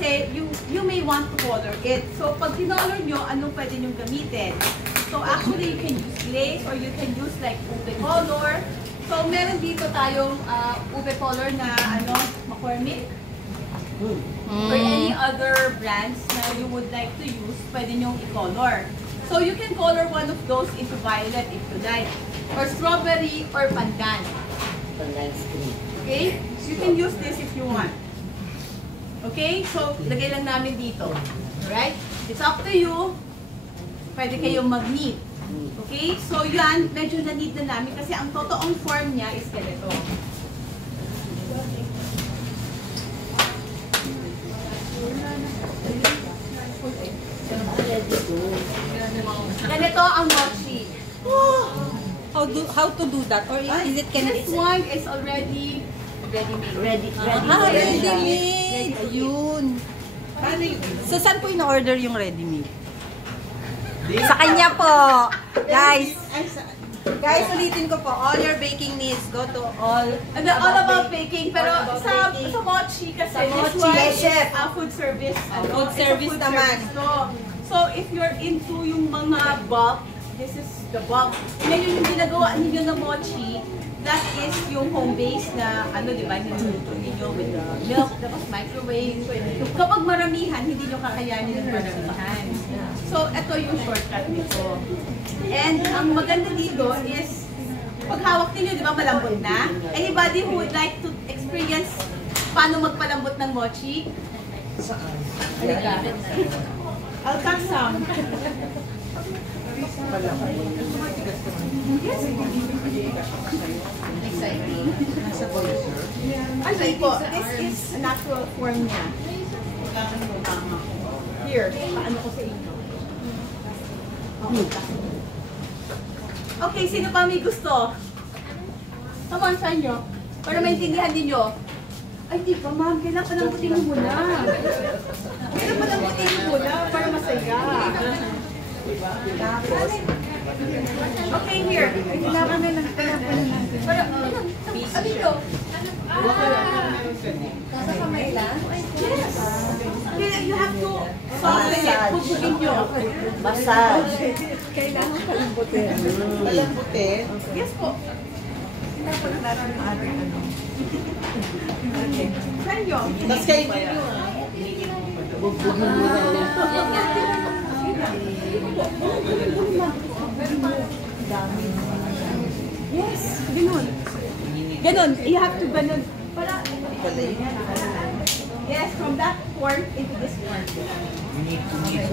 kasi you may want to color it. So pag kinolor nyo, ano pwede nyo gamitin? So actually, you can use glaze or you can use like ube color. So meron dito tayong ube color na McCormick. Or any other brands na you would like to use, pwede nyong i-color. So you can color one of those into violet if you like. Or strawberry or pandan. Pandan screen. Okay? You can use this if you want. Okay? So, lagay lang namin dito. Alright? It's up to you. Pwede kayong mag-knit. Okay? So, yan, medyo na-knit na namin kasi ang totoong form niya is ganito. Ganito ang mochi. How to do that? Or is it This one is already ready-made. Ready-made! Ayun. So, saan po in-order yung ready-made? Sa kanya po. Guys, ulitin ko po. All your baking needs, go to all about baking. Pero sa mochi kasi, this one is food service. Food service naman. So, if you're into yung mga bulk, this is the bulk. Ngayon yung ginagawa ninyo na mochi, that is yung home base na, di ba, niluluto ninyo with the milk, tapos microwave. Kapag maramihan, hindi nyo kakayanin ng maramihan. So, ito yung shortcut nito. And ang maganda dito is, pag hawak ninyo, di ba, malambot na? Anybody who would like to experience paano magpalambot ng mochi? Saan? Halika. I'll cut some. Exciting. Actually po, this is a natural form niya. Here, paano ko sa inyo? Okay, sino pa may gusto? Come on, sa inyo. Para maintindihan din nyo. Ay, di ba ma'am, kailangan pa lang butin mo muna. Kailangan pa lang butin mo muna para masaya. Okay, here. Kailangan na lang. Para, ano ito? Sa kamay lang? Yes. You have to soften it. Pupugin nyo. Massage. Kailangan palambutin. Palambutin? Yes po. Kailangan natin ang ating Saan nyo? Tapos kayo nyo bugbugin mo na. Yes, ganun. Ganun, you have to ganun. Para, yes, from that form into this form. So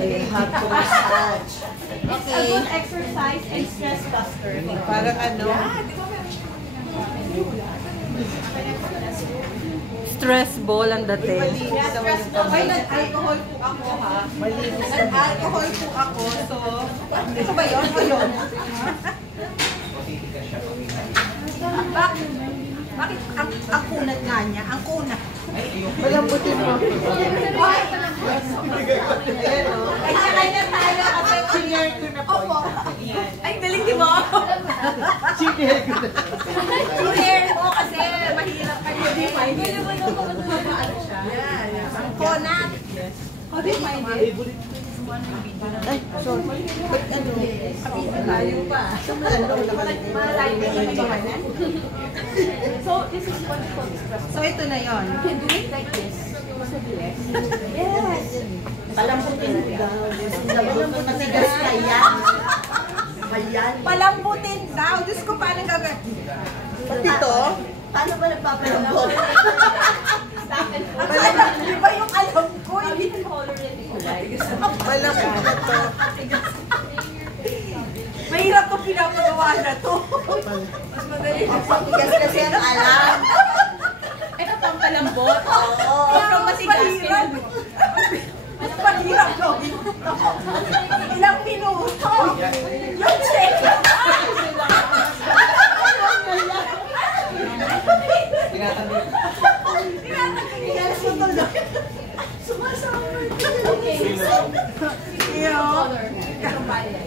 you have to massage. It's a good exercise and stress buster. Parang ano? stress ball ang dating. Malinis naman yung kamay. Ay, nag-alcohol po ako ha. Malinis naman. Nag-alcohol po ako, so... Ito ba yun? O yun? Bakit ang kunat nga niya? Ang kunat. Malambutin mo. Why? Ay, sakay na tayo. Chinare ko na po. Opo. Ay, galing di mo? Chinare ko na. Chinare mo kasi mahirap kayo. Hindi mo. Ano siya? Ang kunat. How do you find it? Ay, sorry. Ba't ano? Malayo pa. Malayo pa yung ibahanan. So, this is what we call stress. So, ito na yon. You can do it like this. Yes. Palambutin ko daw. Palambutin matigas ka yan. Ayan. Palambutin daw. Diyos ko, paano gagawin? Pati to? Paano ba nagpapalambot? Di ba yung alam ko? You can color it if you like. Malambot na to. Mahirap ko pinapagawa na to. Mas madali. Matigas kasi ang alam. Ito pang palambot. Oo. Pero masigas. Mas mahirap no? Ilang minuto. Yung check.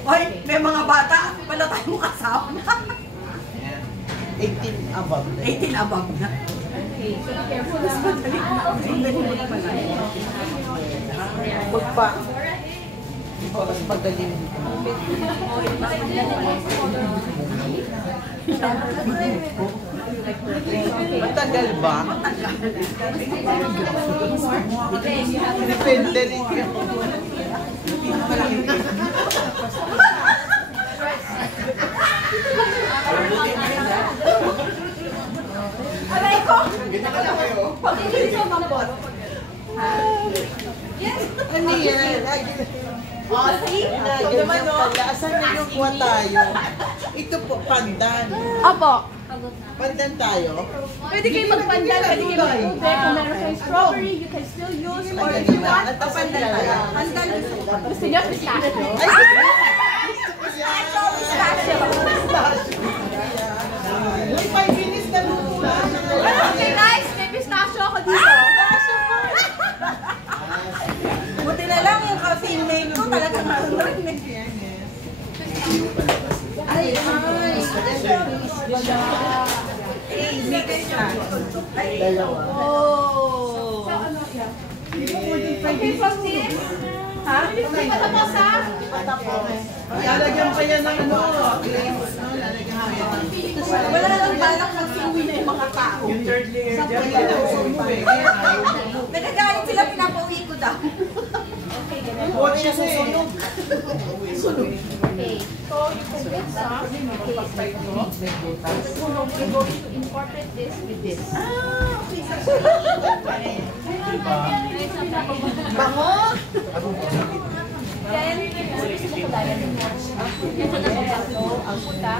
Hoy, may mga bata, pala tayong kasama. 18 above. 18 above na. Okay, so careful lang. Mas madali pala. Magpa. Mas magaling. Matagal ba? Depende rin yan. Aray ko! Pag-ilis mo, mambot. Yes. Ano yan? Oh, see? Ganyan pala. Asan na yung kuha tayo? Ito po, pandan. Opo. Pandan tayo? Pwede kayo magpandan, pwede kayo mag-ube. Kung meron kayo strawberry, you can still use. Or if you want, pandan tayo. Pandan gusto niyo, pistachio. Pistachio. Uy, 5 minutes na luto. Okay guys, may pistachio ako dito. Buti na lang yung ka-filmate ko talagang marinig. Ay, Dalawa. oh. Okay, from this. Ha? Hindi pa tapos ha? Lalagyan pa yan ng ano? Lalagyan pa yan. Wala lang balak mag-iwi na yung mga tao. Yung third layer dyan. Nagagalit sila, pinapauwi ko daw. Huwag siya susunod. Okay. So you can get some. Okay. We're going to incorporate this with this. Bango! Then, gusto ko kaya din mo. Ito na po ito, ang puta.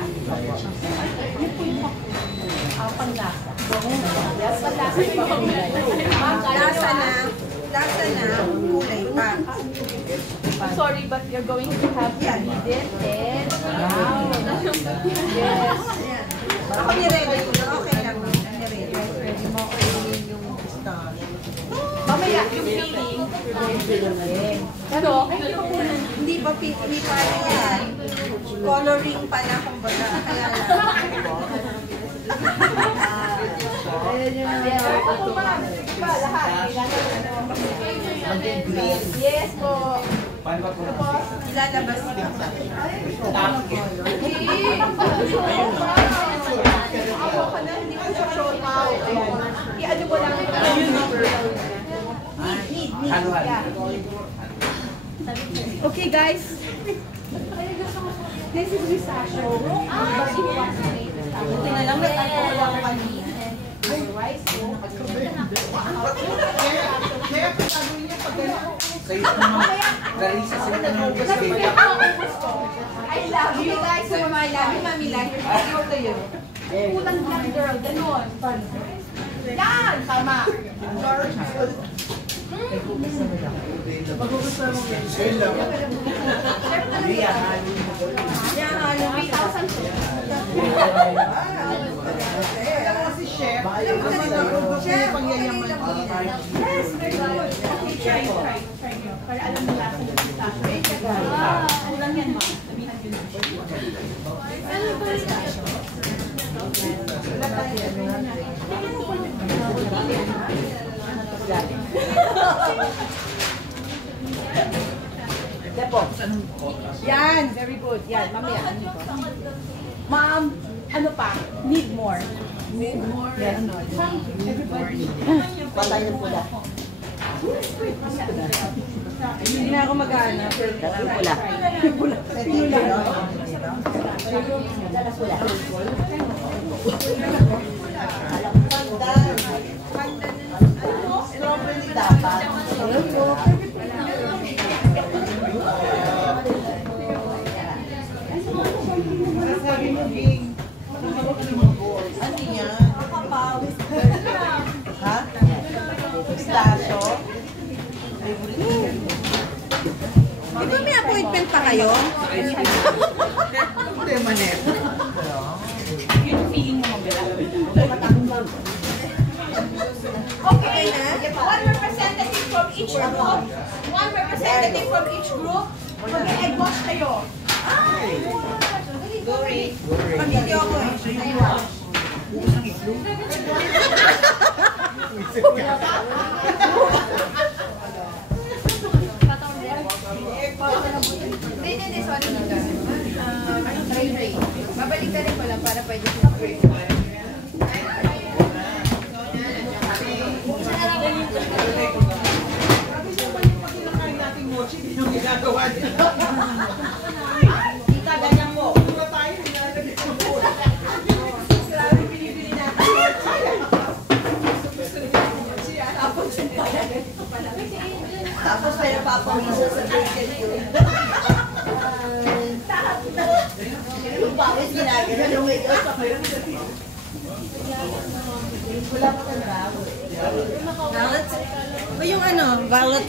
Yun po yung panglasa. Yes, panglasa yung pamilya. Lasa na, kulay pa. I'm sorry, but you're going to have to knead it and wow. Yes. Ako niready ko na, okay lang. Niready. Ready mo ko yung mamaya, yung filling, you're going to do it. Pero, Hindi pa yan. Coloring pa na kumbaga. Kaya lang. yes po. Ilalabas ka. Ako ka na, hindi ko sa show now. I-ano mo lang. Okay guys. This is pistachio. But if you want to make pistachio, Buti na lang nagkakawa ko kanina. rice po. Kaya pagkano niya pag gano'n? Kayo naman, galing sa sila ng I love you guys so much. I love you, Mami. Love you. How to you? Kulang lang, girl. Ganon. Yan! Tama. Magugustuhan mo yan. Yan, 3,000 po. Alam mo si Chef, alam mo kasi pangyayaman ko. Yes, very good. Okay, try nyo. Para alam mo lasa ng pistachio. Kulang yan, ma. Sabihan yun. Yan, very good. Yan, mamaya. Ma'am, ano pa? Need more. Need more. Yes. Everybody. patay na pula. Hindi na ako mag-ano. Pula. Pula. Strawberry dapat. Sabi mo, Bing, ano yan? Ha? Pistachio? Di ba may appointment pa kayo? Hindi, manet. Yun yung feeling mo mabila. Okay, one representative from each group. One representative from each group. Mag-egg wash kayo. Guri. Pag-video ako eh. na pwede siya. Grabe siya pa yung pagkinakain nating mochi, hindi yung ginagawa nila. Tita, ganyan po. Wala tayo, nilalagay ko po. Grabe, binibili natin mochi. Tapos yung pala. Tapos may napapawisa sa bacon yun. Yung bakit ginagana nung ikaw sa kayo. Wala pa ka na. Violet? O yung ano? Violet?